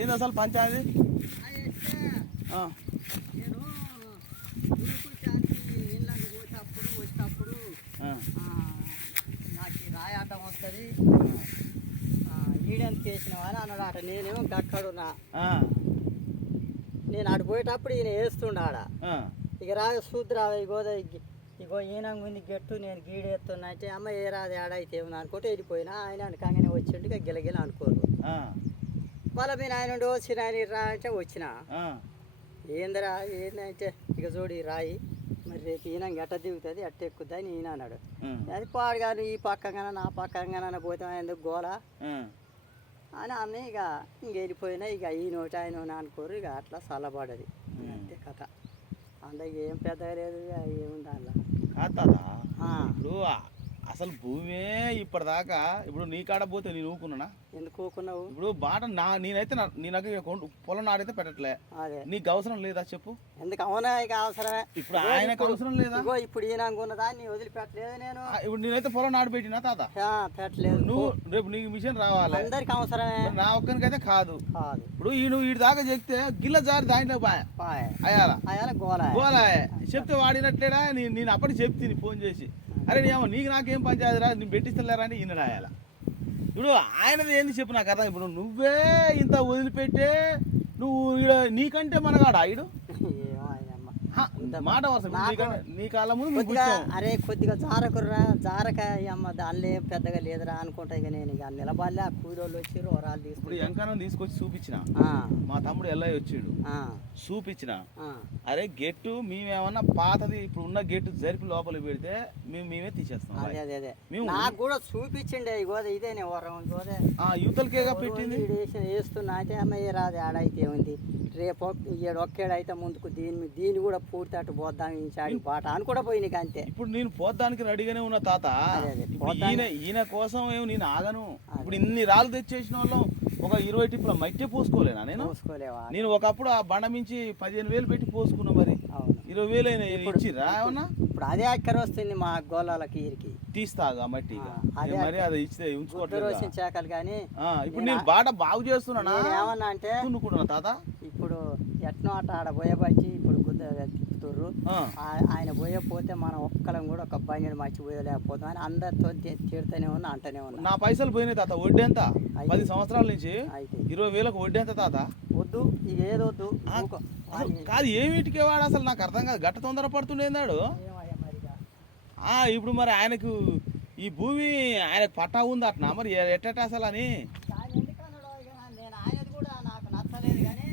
ఏంది అసలు పంచాయతీ? నేను నీళ్ళకి పోసేటప్పుడు వచ్చేటప్పుడు నాకు రాయి ఆటం వస్తుంది ఈడెంత చేసినావా అని అన్నాడు ఆట. నేనేమో గక్కడున్నా. నేను అటు పోయేటప్పుడు ఈయన వేస్తుండ ఆడ. ఇక రాగా చూద్దురా ఇగో ఈయన ముందు గెట్టు నేను గీడేస్తున్నా అంటే అమ్మ ఏ రాదు ఆడైతే ఏమన్నా అనుకుంటే వెళ్ళిపోయినా. ఆయన అనుకంగానే వచ్చిండు. ఇక గిలగిల అనుకోరు. మళ్ళీ మీరు ఆయన వచ్చిన ఆయన రా అంటే వచ్చిన. ఏందిరా ఏందంటే ఇక చూడు రాయి మరి రేపు ఈయన ఎట్ట దిగుతుంది ఎట్ట ఎక్కుద్దా అని ఈయన అన్నాడు. అది పాడుగాను ఈ పక్కగానే నా పక్కగానే పోతాం ఎందుకు గోల అని అన్నీ ఇక వెళ్ళిపోయినా. ఇక ఈ నోటి ఆయన అనుకోరు. ఇక అట్లా చల్లబడది అంతే కథ. అందుకే ఏం పెద్దగా లేదు. ఏముంది అందులో ఇప్పుడు అసలు భూమే ఇప్పటిదాకా ఇప్పుడు నీ కాడ పోతే నేను ఊకున్నా. ఎందుకు ఊకున్నావు? ఇప్పుడు బాట నేనైతే నాకు పొలం నాడైతే పెట్టట్లే. అదే నీకు అవసరం లేదా చెప్పు? ఎందుకు? అవునా ఇక అవసరమే. ఇప్పుడు ఆయనకు అవసరం లేదా? ఇప్పుడు ఈయన అనుకున్నదా నీ వదిలిపెట్టలేదు నేను. ఇప్పుడు నేనైతే పొలం నాడు పెట్టినా తాత పెట్టలేదు. నువ్వు రేపు నీకు మిషన్ రావాలి. అందరికి అవసరమే. నా ఒక్కరికైతే కాదు. ఇప్పుడు నువ్వు వీడి దాకా చెప్తే గిల్ల జారి దాంట్లో అయ్యాల గోలాయ చెప్తే వాడినట్లేడా? నేను అప్పటికి చెప్తే ఫోన్ చేసి అరే నీకు నాకేం పంచాయతీరా నేను పెట్టిస్తలేరా అని ఈయన రాయాల. ఇప్పుడు ఆయనది ఏంది చెప్పు నాకు అర్థం. ఇప్పుడు నువ్వే ఇంత వదిలిపెట్టే నువ్వు నీకంటే మనగాడు ఆయుడు మాట నీ కాళ్ళ ముందు అరే కొద్దిగా జారక అమ్మ దానిలో ఏం పెద్దగా లేదురా అనుకుంటా. ఇక నేను ఇక నిలబడలే. ఆ కూలోళ్ళు వచ్చారు వరాలు తీసుకుని ఎంకనం తీసుకొచ్చి చూపించిన. మా తమ్ముడు ఎల్లా వచ్చాడు చూపించిన. అరే గెట్టు మేమేమన్నా పాతది ఇప్పుడు ఉన్న గెట్టు జరిపి లోపల పెడితే మేమే తీసేస్తాం. అదే అదే అదే నాకు కూడా చూపించండి. ఇగోదే ఇదే యువతలకేగా పెట్టింది వేస్తున్నా అంటే అమ్మ ఏ రాదు ఆడైతే ఉంది. రేపు ఒక్కేడైతే ముందుకు దీన్ని కూడా పూర్తి అటు పోద్దాం పాట అని కూడా పోయి నీకు అంతే. ఇప్పుడు నేను పోద్దానికి రెడీగానే ఉన్నా తాత. ఈయన కోసం ఏమో నేను ఆగను. ఇప్పుడు ఇన్ని రాళ్ళు తెచ్చేసిన వాళ్ళం ఒక 20 టిప్పుల మట్టి పోసుకోలేనా నేను? పోసుకోలేవా? నేను ఒకప్పుడు ఆ బండ మించి 15,000 పెట్టి పోసుకున్నా. మరి 20,000 అయినా ఇచ్చిరా ఏమన్నా? ఇప్పుడు అదే అక్కర వస్తుంది మా గోళాలకి ఈరికి తీస్తాగా మట్టి. మరి అది ఇచ్చితే ఉంచుకోవట్లేదు చేకలు. కానీ ఇప్పుడు నేను బాట బాగు చేస్తున్నా. ఏమన్నా అంటే కొనుక్కున్నా తాత. ఇప్పుడు ఎట్నో అట్ట ఆడ పోయబట్టి ఇప్పుడు తిప్పుతుర్రు. ఆయన పోయకపోతే మనం ఒక్కలం కూడా ఒక బండి మర్చి పోయలేకపోతాం అని అందరితో తిడుతూనే ఉన్నా అంటనే ఉన్నా. నా పైసలు పోయినాయి తాత. వడ్డీ ఎంత? 10 సంవత్సరాల నుంచి 20,000 వడ్డీ ఎంత తాత? వద్దు ఇక ఏదొద్దు కాదు. ఏమిటికే వాడు అసలు నాకు అర్థం కాదు. గట్ట తొందర పడుతుండేనాడు. ఇప్పుడు మరి ఆయనకు ఈ భూమి ఆయనకు పట్టా ఉంది అట్నా మరి ఎట్ట అసలు అని. నేను ఆయనది కూడా నాకు నచ్చలేదు కానీ